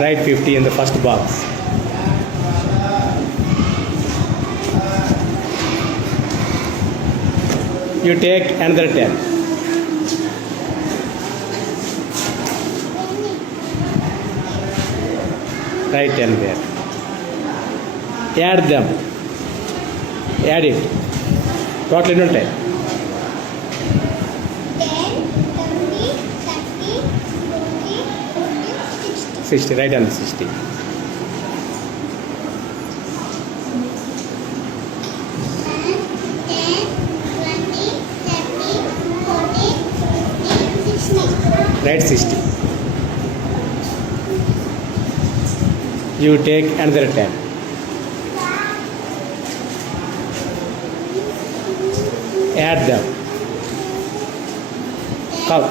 Write 50 in the first box. You take another 10. Write 10 there. Add them. Add it. Total in 10. 60, right on 60. Right 60. You take another 10. Add them. Count.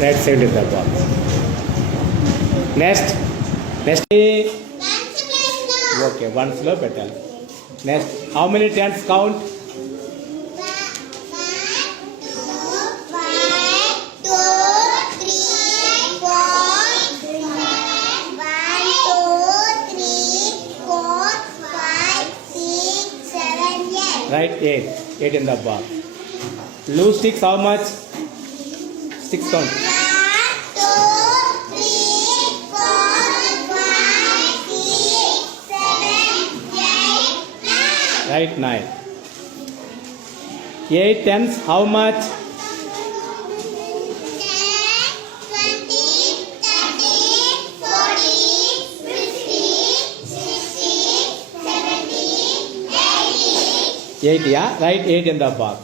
Right 70 the box. Next. Okay, one slow petal. Next, how many tens count? 1, 2, 3, 4, 5, 6, 7, 8. Right, 8. 8 in the box. Blue sticks, how much? 6 count. 1, 2, 3, 4, 5, 6, 7, 8, 9. Right, 9. 8 tens, how much? 10, 20, 30, 40, 50, 60, 70, 80. 80, yeah? Right, 8 in the box.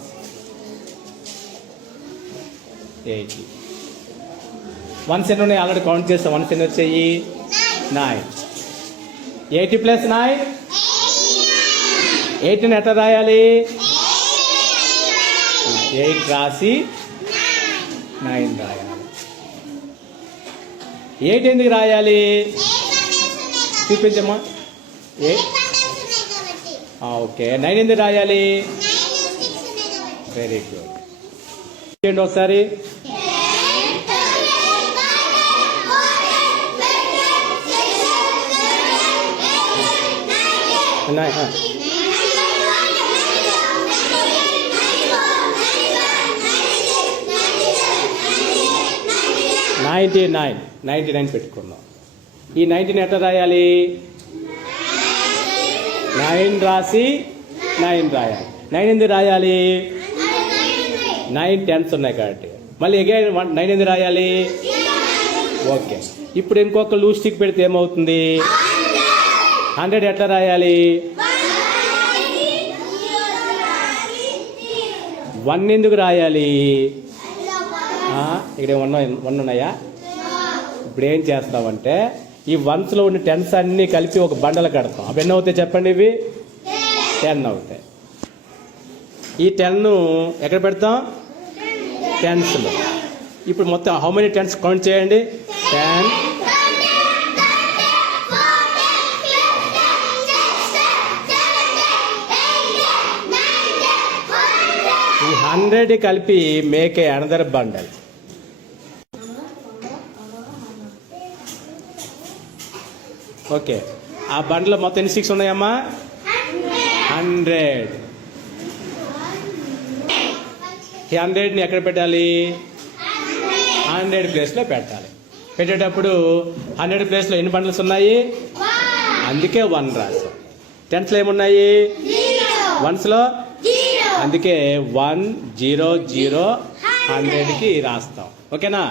80. Once in only already count చేస్తా. Once in వచ్చేయి 9. 80 plus 9? 8 ని ఎట్లా రాయాలి? 8 రాసి 9 రాయాలి. 8 ఎందుకు రాయాలి? చూపించమ్మా. 8 ఓకే. 9 ఎందుకు రాయాలి? Very good. చేయండి ఒకసారి. నైన్. 99 పెట్టుకున్నాం. ఈ 90ని ఎట్లా రాయాలి? 9 రాసి 9 రాయాలి. 9 ఎందుకు రాయాలి? 9 టెన్స్ ఉన్నాయి కాబట్టి. మళ్ళీ అగైన్ 9 ఎందుకు రాయాలి? ఓకే. ఇప్పుడు ఇంకొక లూజ్ స్టిక్ పెడితే ఏమవుతుంది? 100 ఎట్లా రాయాలి? 1 ఎందుకు రాయాలి? ఇక్కడ 1 ఉన్నాయా? ఇప్పుడు ఏం చేస్తామంటే ఈ వన్స్లో ఉన్న టెన్స్ అన్నీ కలిపి ఒక బండలు కడతాం. అవి ఎన్ని అవుతాయి చెప్పండి? ఇవి 10 అవుతాయి. ఈ 10 ఎక్కడ పెడతాం? టెన్స్లో. ఇప్పుడు మొత్తం హౌ మెనీ టెన్స్ కౌంట్ చేయండి? 10. ఈ 100 కలిపి make a another bundle. Okay. ఆ బండ్లో మొత్తం ఎన్ని స్టిక్స్ ఉన్నాయమ్మా? 100. ఈ 100ని ఎక్కడ పెట్టాలి? 100 ప్లేస్లో పెట్టాలి. పెట్టేటప్పుడు 100 ప్లేస్లో ఎన్ని బండ్లస్ ఉన్నాయి? అందుకే 1 రాసాం. టెన్స్లో ఏమున్నాయి? వన్స్లో అందుకే 1 0 0 100కి రాస్తాం. ఓకేనా?